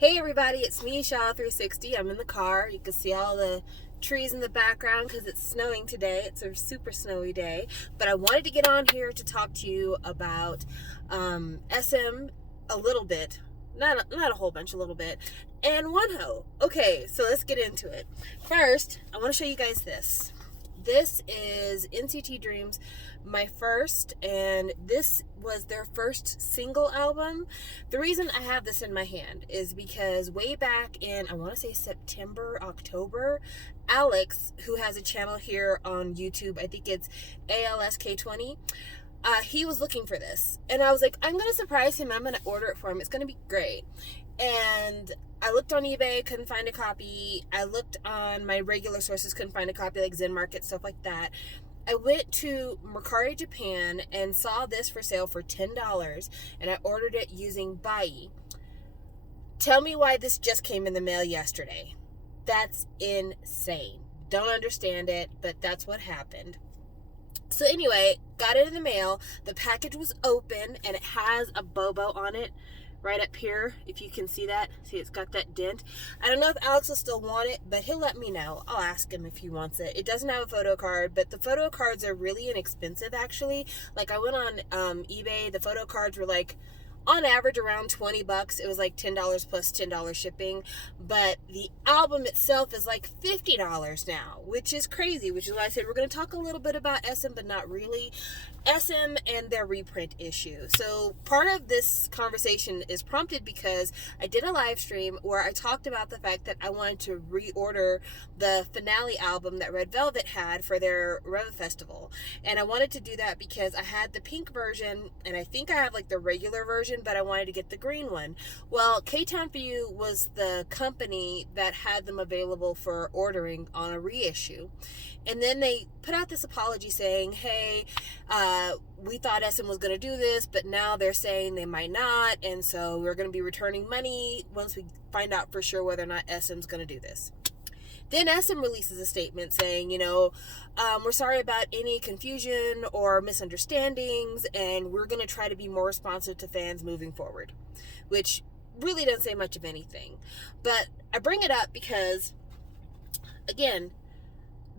Hey everybody, it's me, Shaw360. I'm in the car. You can see all the trees in the background because it's snowing today. It's a super snowy day. But I wanted to get on here to talk to you about SM a little bit. Not a whole bunch, a little bit. And Wonho. Okay, so let's get into it. First, I want to show you guys this. This is NCT Dreams, my first, and this was their first single album. The reason I have this in my hand is because way back in, I want to say September, October, Alex, who has a channel here on YouTube, I think it's ALSK20, he was looking for this. And I was like, I'm going to surprise him. I'm going to order it for him. It's going to be great. And I looked on eBay, couldn't find a copy. I looked on my regular sources, couldn't find a copy, like Zen Market, stuff like that. I went to Mercari, Japan, and saw this for sale for $10, and I ordered it using Bai. Tell me why this just came in the mail yesterday. That's insane. Don't understand it, but that's what happened. So anyway, got it in the mail. The package was open, and it has a Bobo on it. Right up here, if you can see that. See, it's got that dent. I don't know if Alex will still want it, but he'll let me know. I'll ask him if he wants it. It doesn't have a photo card, but the photo cards are really inexpensive, actually. Like, I went on eBay. The photo cards were like, on average, around $20. It was like $10 plus $10 shipping. But the album itself is like $50 now, which is crazy, which is why I said we're going to talk a little bit about SM, but not really. SM and their reprint issue. So part of this conversation is prompted because I did a live stream where I talked about the fact that I wanted to reorder the finale album that Red Velvet had for their Reva Festival. And I wanted to do that because I had the pink version, and I think I have like the regular version, but I wanted to get the green one. Well, K-Town For You was the company that had them available for ordering on a reissue. And then they put out this apology saying, hey, we thought SM was going to do this, but now they're saying they might not, and so we're going to be returning money once we find out for sure whether or not SM's going to do this. Then SM releases a statement saying, we're sorry about any confusion or misunderstandings, and we're going to try to be more responsive to fans moving forward, which really doesn't say much of anything. But I bring it up because, again,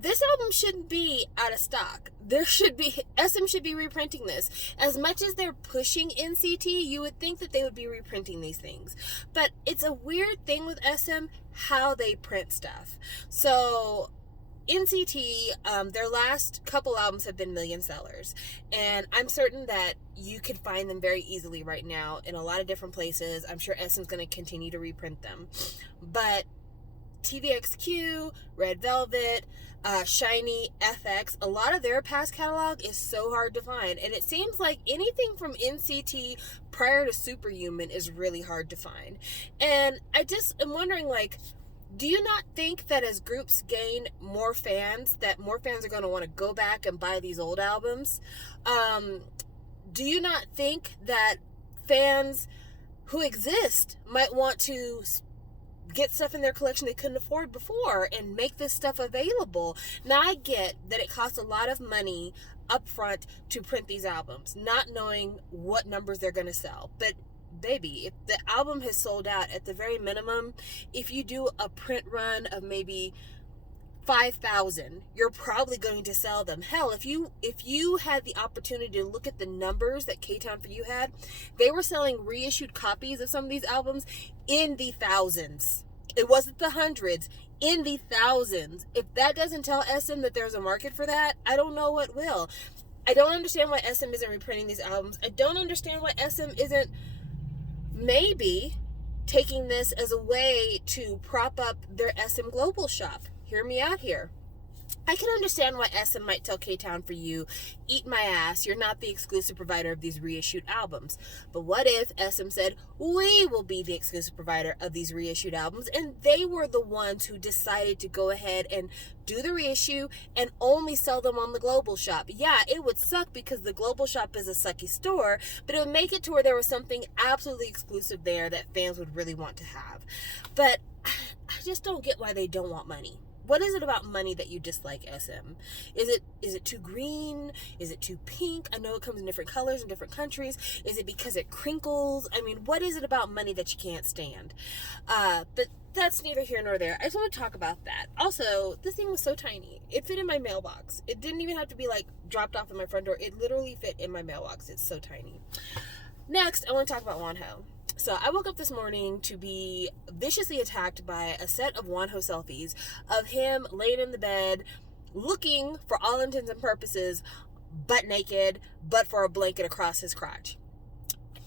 this album shouldn't be out of stock. SM should be reprinting this. As much as they're pushing NCT, you would think that they would be reprinting these things. But it's a weird thing with SM, how they print stuff. So NCT, their last couple albums have been million sellers. And I'm certain that you could find them very easily right now in a lot of different places. I'm sure SM's going to continue to reprint them. But TVXQ, Red Velvet, Shiny, FX, a lot of their past catalog is so hard to find, and it seems like anything from NCT prior to Superhuman is really hard to find. And I just am wondering, like, do you not think that as groups gain more fans, that more fans are going to want to go back and buy these old albums? Do you not think that fans who exist might want to get stuff in their collection they couldn't afford before and make this stuff available? Now, I get that it costs a lot of money up front to print these albums, not knowing what numbers they're going to sell. But baby, if the album has sold out, at the very minimum, if you do a print run of maybe 5,000, you're probably going to sell them. Hell, if you had the opportunity to look at the numbers that K-Town For You had, they were selling reissued copies of some of these albums in the thousands. It wasn't the hundreds, in the thousands. If that doesn't tell SM that there's a market for that, I don't know what will. I don't understand why SM isn't reprinting these albums. I don't understand why SM isn't maybe taking this as a way to prop up their SM Global shop. Hear me out here. I can understand why SM might tell K-Town For You, eat my ass, you're not the exclusive provider of these reissued albums. But what if SM said, we will be the exclusive provider of these reissued albums, and they were the ones who decided to go ahead and do the reissue and only sell them on the Global shop? Yeah, it would suck because the Global shop is a sucky store, but it would make it to where there was something absolutely exclusive there that fans would really want to have. But I just don't get why they don't want money. What is it about money that you dislike, SM? Is it too green? Is it too pink? I know it comes in different colors in different countries. Is it because it crinkles? I mean, what is it about money that you can't stand? But that's neither here nor there. I just want to talk about that. Also, this thing was so tiny. It fit in my mailbox. It didn't even have to be like dropped off at my front door. It literally fit in my mailbox. It's so tiny. Next, I want to talk about Wonho. So I woke up this morning to be viciously attacked by a set of Wonho selfies of him laying in the bed, looking, for all intents and purposes, butt naked, but for a blanket across his crotch.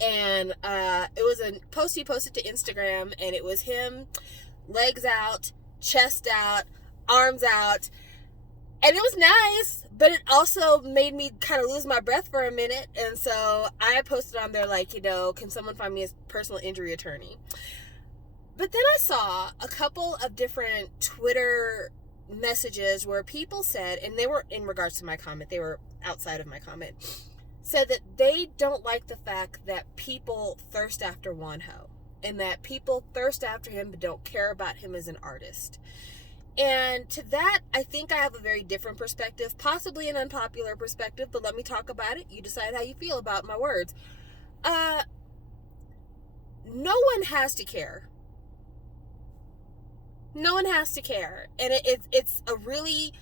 And it was a post he posted to Instagram, and it was him, legs out, chest out, arms out, and it was nice, but it also made me kind of lose my breath for a minute. And so I posted on there like, can someone find me a personal injury attorney? But then I saw a couple of different Twitter messages where people said, and they were in regards to my comment, they were outside of my comment, said that they don't like the fact that people thirst after Wonho, and that people thirst after him but don't care about him as an artist. And to that, I think I have a very different perspective, possibly an unpopular perspective, but let me talk about it. You decide how you feel about my words. No one has to care. No one has to care. And it's a really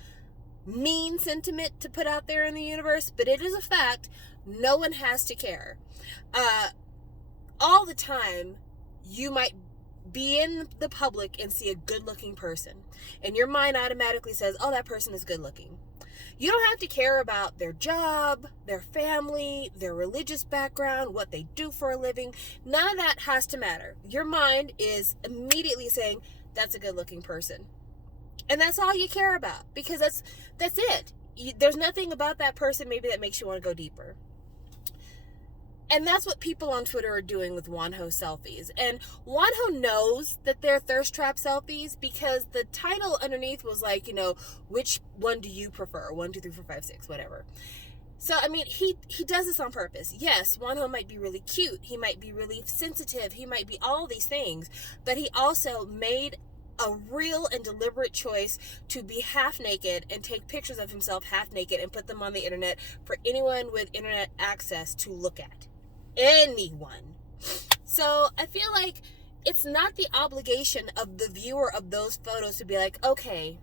mean sentiment to put out there in the universe, but it is a fact. No one has to care. All the time, you might be in the public and see a good-looking person, and your mind automatically says, oh, that person is good-looking. You don't have to care about their job, their family, their religious background, what they do for a living. None of that has to matter. Your mind is immediately saying, that's a good-looking person. And that's all you care about, because that's it. There's nothing about that person maybe that makes you want to go deeper. And that's what people on Twitter are doing with Wonho selfies. And Wonho knows that they're thirst trap selfies, because the title underneath was like, which one do you prefer? 1, 2, 3, 4, 5, 6, whatever. So, I mean, he does this on purpose. Yes, Wonho might be really cute. He might be really sensitive. He might be all these things. But he also made a real and deliberate choice to be half naked and take pictures of himself half naked and put them on the internet for anyone with internet access to look at. Anyone. So I feel like it's not the obligation of the viewer of those photos to be like, okay,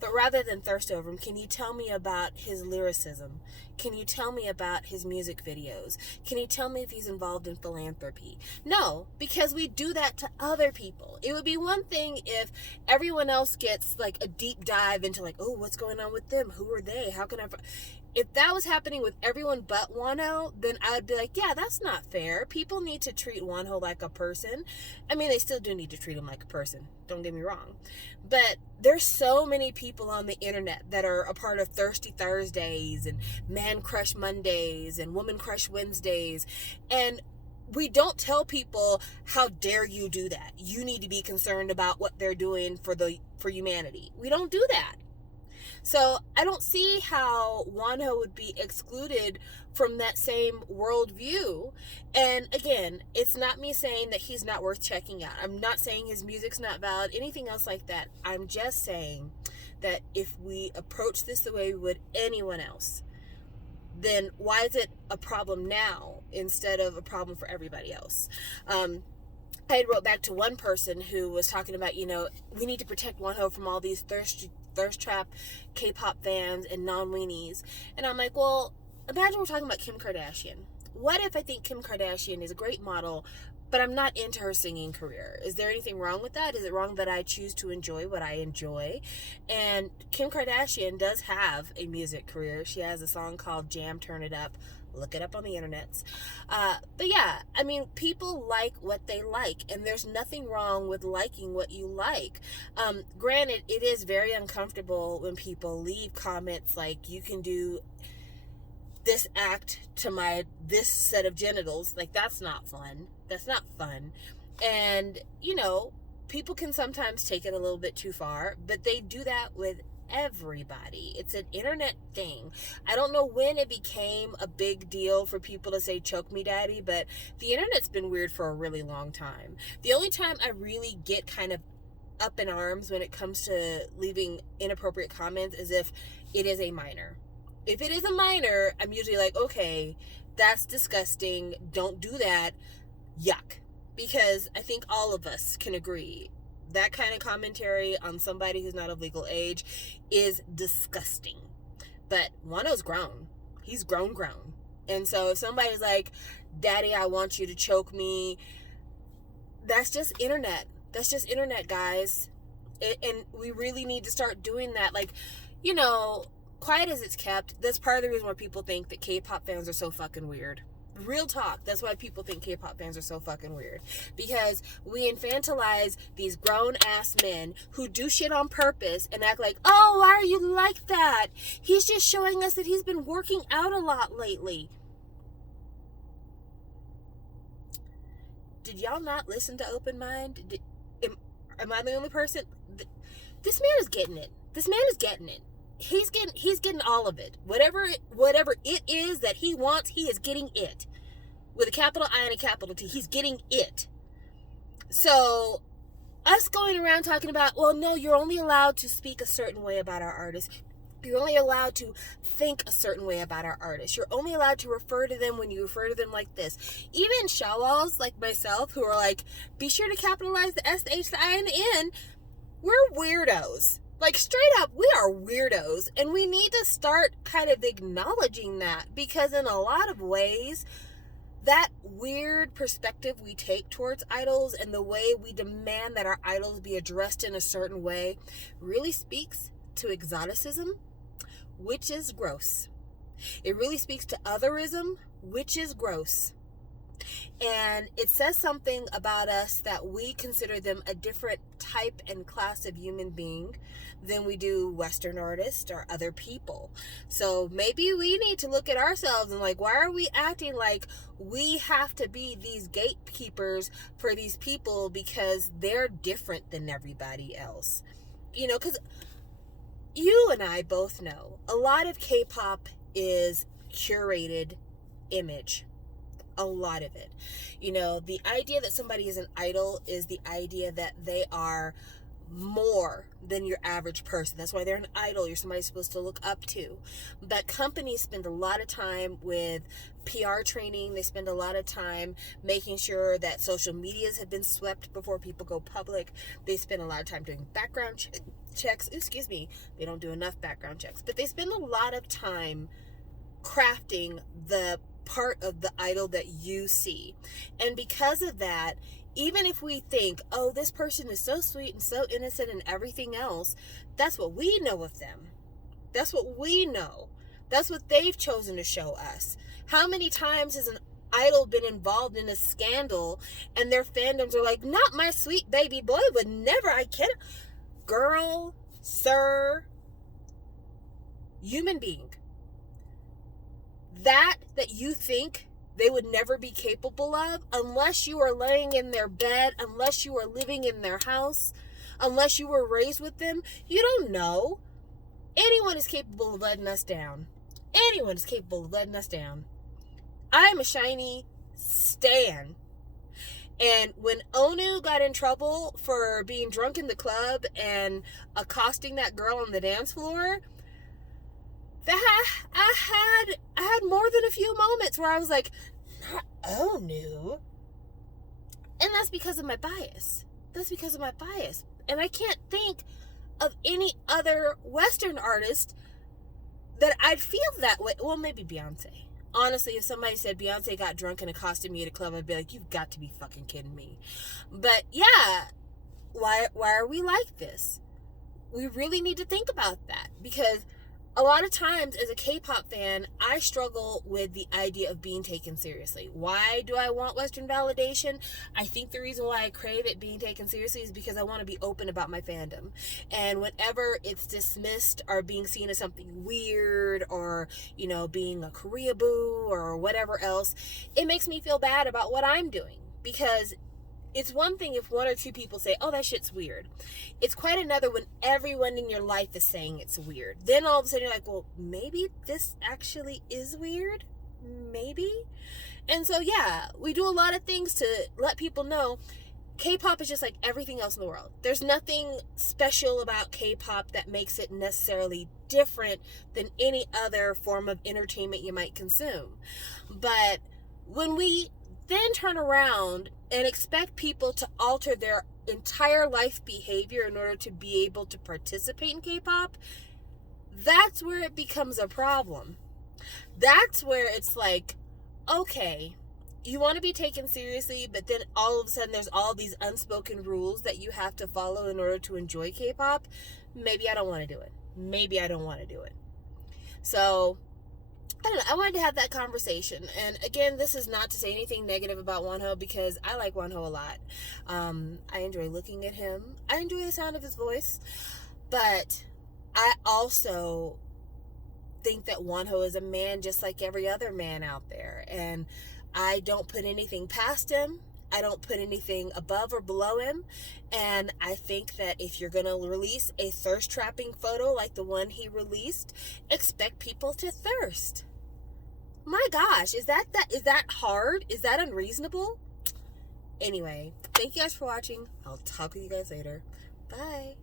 but rather than thirst over him, can you tell me about his lyricism? Can you tell me about his music videos? Can you tell me if he's involved in philanthropy? No, because we do that to other people. It would be one thing if everyone else gets like a deep dive into like, oh, what's going on with them? Who are they? How can I... If that was happening with everyone but Wonho, then I would be like, yeah, that's not fair. People need to treat Wonho like a person. I mean, they still do need to treat him like a person. Don't get me wrong. But there's so many people on the internet that are a part of Thirsty Thursdays and Man Crush Mondays and Woman Crush Wednesdays. And we don't tell people, how dare you do that? You need to be concerned about what they're doing for humanity. We don't do that. So I don't see how Wonho would be excluded from that same worldview. And again, it's not me saying that he's not worth checking out. I'm not saying his music's not valid, anything else like that. I'm just saying that if we approach this the way we would anyone else, then why is it a problem now instead of a problem for everybody else? I had wrote back to one person who was talking about, we need to protect Wonho from all these thirst trap K-pop fans and non-weenies. And I'm like, well, imagine we're talking about Kim Kardashian. What if I think Kim Kardashian is a great model, but I'm not into her singing career? Is there anything wrong with that? Is it wrong that I choose to enjoy what I enjoy? And Kim Kardashian does have a music career. She has a song called Jam Turn It Up. Look it up on the internets. But yeah, I mean, people like what they like, and there's nothing wrong with liking what you like. Granted, it is very uncomfortable when people leave comments like, you can do this act to this set of genitals. Like, that's not fun. That's not fun. And, people can sometimes take it a little bit too far, but they do that with everybody. It's an internet thing. I don't know when it became a big deal for people to say choke me daddy, but the internet's been weird for a really long time. The only time I really get kind of up in arms when it comes to leaving inappropriate comments as if it is a minor. If it is a minor, I'm usually like, okay, that's disgusting. Don't do that. Yuck. Because I think all of us can agree that kind of commentary on somebody who's not of legal age is disgusting. But Wonho's grown. He's grown. And so if somebody's like, Daddy, I want you to choke me, that's just internet. That's just internet, guys. And we really need to start doing that. Like, you know, quiet as it's kept, that's part of the reason why people think that K-pop fans are so fucking weird. Real talk, that's why people think K-pop fans are so fucking weird. Because we infantilize these grown-ass men who do shit on purpose and act like, oh, why are you like that? He's just showing us that he's been working out a lot lately. Did y'all not listen to Open Mind? Am I the only person? This man is getting it. This man is getting it. He's getting all of it. Whatever it is that he wants, he is getting it. With a capital I and a capital T, he's getting it. So, us going around talking about, well, no, you're only allowed to speak a certain way about our artists. You're only allowed to think a certain way about our artists. You're only allowed to refer to them when you refer to them like this. Even shawals like myself who are like, be sure to capitalize the S, the H, the I, and the N. We're weirdos. Like, straight up, we are weirdos. And we need to start kind of acknowledging that. Because in a lot of ways, that weird perspective we take towards idols and the way we demand that our idols be addressed in a certain way really speaks to exoticism, which is gross. It really speaks to otherism, which is gross. And it says something about us that we consider them a different type and class of human being than we do Western artists or other people. So maybe we need to look at ourselves and like, why are we acting like we have to be these gatekeepers for these people because they're different than everybody else? You know, because you and I both know a lot of K-pop is curated image. A lot of it. You know, the idea that somebody is an idol is the idea that they are more than your average person. That's why they're an idol. You're somebody supposed to look up to. But companies spend a lot of time with PR training. They spend a lot of time making sure that social medias have been swept before people go public. They spend a lot of time doing background checks. Excuse me. They don't do enough background checks. But they spend a lot of time crafting the part of the idol that you see. And because of that, even if we think, oh, this person is so sweet and so innocent and everything else, that's what we know of them. That's what we know. That's what they've chosen to show us. How many times has an idol been involved in a scandal and their fandoms are like, not my sweet baby boy would never, I can't. Girl, sir, human being. That you think they would never be capable of, unless you are laying in their bed, unless you are living in their house, unless you were raised with them, you don't know. Anyone is capable of letting us down. Anyone is capable of letting us down. I'm a shiny stan. And when Onu got in trouble for being drunk in the club and accosting that girl on the dance floor, I had more than a few moments where I was like, not Onu. And that's because of my bias. And I can't think of any other Western artist that I'd feel that way. Well, maybe Beyonce. Honestly, if somebody said Beyonce got drunk and accosted me at a club, I'd be like, you've got to be fucking kidding me. But yeah, why are we like this? We really need to think about that, because a lot of times as a K-pop fan, I struggle with the idea of being taken seriously. Why do I want Western validation? I think the reason why I crave it being taken seriously is because I want to be open about my fandom. And whenever it's dismissed or being seen as something weird or, you know, being a Koreaboo or whatever else, it makes me feel bad about what I'm doing. Because it's one thing if one or two people say, oh, that shit's weird. It's quite another when everyone in your life is saying it's weird. Then all of a sudden you're like, well, maybe this actually is weird. Maybe. And so, yeah, we do a lot of things to let people know K-pop is just like everything else in the world. There's nothing special about K-pop that makes it necessarily different than any other form of entertainment you might consume. But when we then turn around and expect people to alter their entire life behavior in order to be able to participate in K-pop, that's where it becomes a problem. That's where it's like, okay, you want to be taken seriously, but then all of a sudden there's all these unspoken rules that you have to follow in order to enjoy K-pop. Maybe I don't want to do it. Maybe I don't want to do it. So, I don't know. I wanted to have that conversation. And again, this is not to say anything negative about Wonho, because I like Wonho a lot. I enjoy looking at him. I enjoy the sound of his voice. But I also think that Wonho is a man just like every other man out there. And I don't put anything past him. I don't put anything above or below him. And I think that if you're going to release a thirst trapping photo like the one he released, expect people to thirst. My gosh, is that hard? Is that unreasonable? Anyway, thank you guys for watching. I'll talk with you guys later. Bye.